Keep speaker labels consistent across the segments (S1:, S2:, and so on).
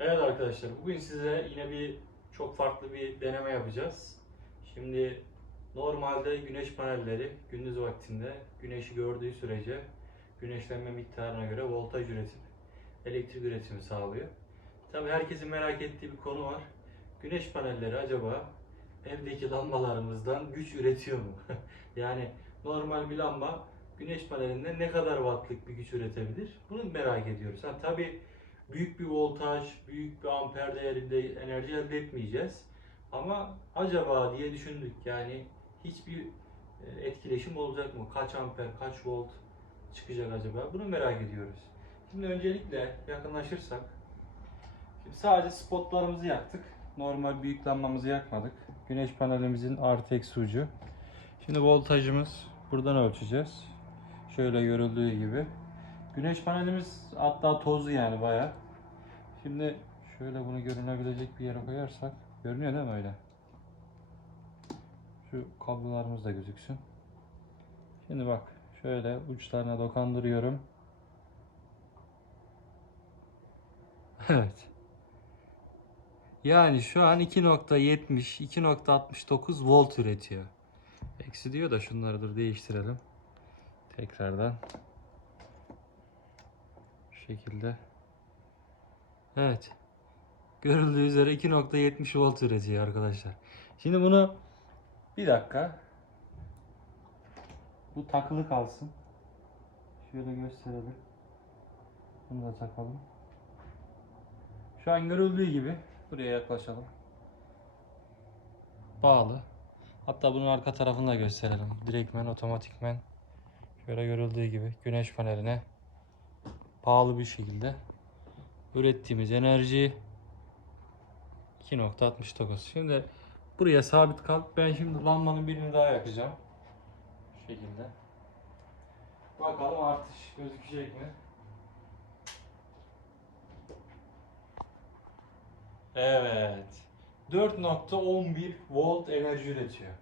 S1: Evet arkadaşlar bugün size yine bir çok farklı bir deneme yapacağız. Şimdi normalde güneş panelleri gündüz vaktinde güneşi gördüğü sürece güneşlenme miktarına göre voltaj üretip elektrik üretimi sağlıyor. Tabii herkesin merak ettiği bir konu var. Güneş panelleri acaba evdeki lambalarımızdan güç üretiyor mu? yani normal bir lamba güneş panelinden ne kadar wattlık bir güç üretebilir? Bunu merak ediyoruz. Ha, tabii büyük bir voltaj, büyük bir amper değerinde enerji elde etmeyeceğiz. Ama acaba diye düşündük. Yani hiçbir e, etkileşim olacak mı? Kaç amper, kaç volt çıkacak acaba? Bunu merak ediyoruz. Şimdi öncelikle yakınlaşırsak Şimdi sadece spotlarımızı yaktık. Normal büyük lambamızı yakmadık. Güneş panelimizin artı eksi ucu. Şimdi voltajımız buradan ölçeceğiz. Şöyle görüldüğü gibi. Güneş panelimiz hatta tozlu yani bayağı. Şimdi şöyle bunu görünebilecek bir yere koyarsak görünüyor değil mi öyle? Şu kablolarımız da gözüksün. Şimdi bak şöyle uçlarına dokandırıyorum. Evet. Yani şu an 2.70, 2.69 volt üretiyor. Eksi diyor da şunları dur değiştirelim. Tekrardan. Şekilde. Evet. Görüldüğü üzere 2.70 volt üretiyor arkadaşlar. Şimdi bunu bir dakika. Bu takılı kalsın. Şöyle gösterelim. Bunu da takalım. Şu an görüldüğü gibi buraya yaklaşalım. Bağlı. Hatta bunun arka tarafını da gösterelim. Direktmen, otomatikmen. Şöyle görüldüğü gibi güneş paneline pahalı bir şekilde ürettiğimiz enerji 2.69. Şimdi buraya sabit kal. Ben şimdi lambanın birini daha yakacağım. Şu şekilde. Bakalım artış gözükecek mi? Evet. 4.11 volt enerji üretiyor.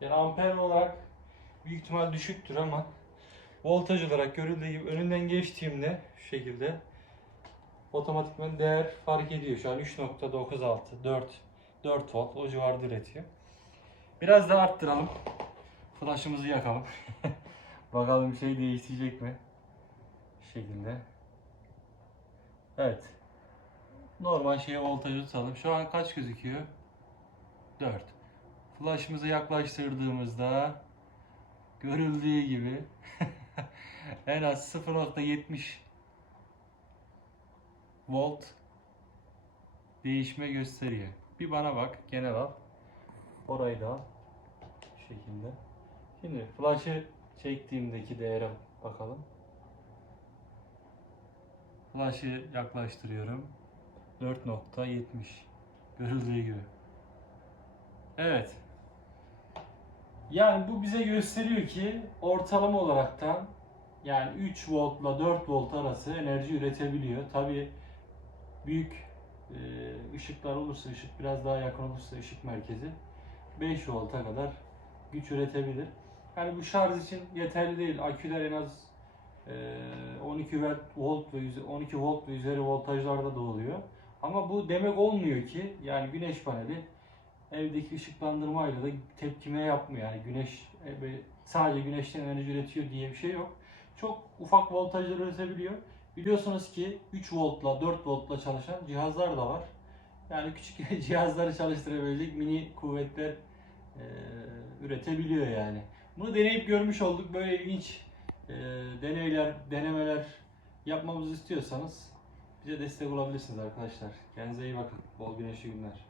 S1: Yani amper olarak büyük ihtimal düşüktür ama voltaj olarak görüldüğü gibi önünden geçtiğimde şu şekilde otomatikman değer fark ediyor. Şu an 3.96 4 4 volt o civarda üretiyor. Biraz daha arttıralım. Flash'ımızı yakalım. Bakalım şey değişecek mi? Şu şekilde. Evet. Normal şeye voltajı tutalım. Şu an kaç gözüküyor? 4. Flash'ımızı yaklaştırdığımızda görüldüğü gibi en az 0.70 volt değişme gösteriyor. Bir bana bak, genel al. Orayı da al. Şu şekilde. Şimdi flash'ı çektiğimdeki değere bakalım. Flash'ı yaklaştırıyorum. 4.70 görüldüğü gibi. Evet. Yani bu bize gösteriyor ki ortalama olaraktan yani 3 voltla 4 volt arası enerji üretebiliyor. Tabi büyük e, ışıklar olursa, ışık biraz daha yakın olursa ışık merkezi 5 volta kadar güç üretebilir. Yani bu şarj için yeterli değil. Aküler en az e, 12 volt ve yüze- 12 volt ve üzeri voltajlarda da oluyor. Ama bu demek olmuyor ki yani güneş paneli evdeki ışıklandırmayla da tepkime yapmıyor. Yani güneş e, sadece güneşten enerji üretiyor diye bir şey yok. Çok ufak voltajlar üretebiliyor. Biliyorsunuz ki 3 voltla 4 voltla çalışan cihazlar da var. Yani küçük cihazları çalıştırabilecek mini kuvvetler e, üretebiliyor yani. Bunu deneyip görmüş olduk. Böyle ilginç e, deneyler, denemeler yapmamızı istiyorsanız bize destek olabilirsiniz arkadaşlar. Kendinize iyi bakın. Bol güneşli günler.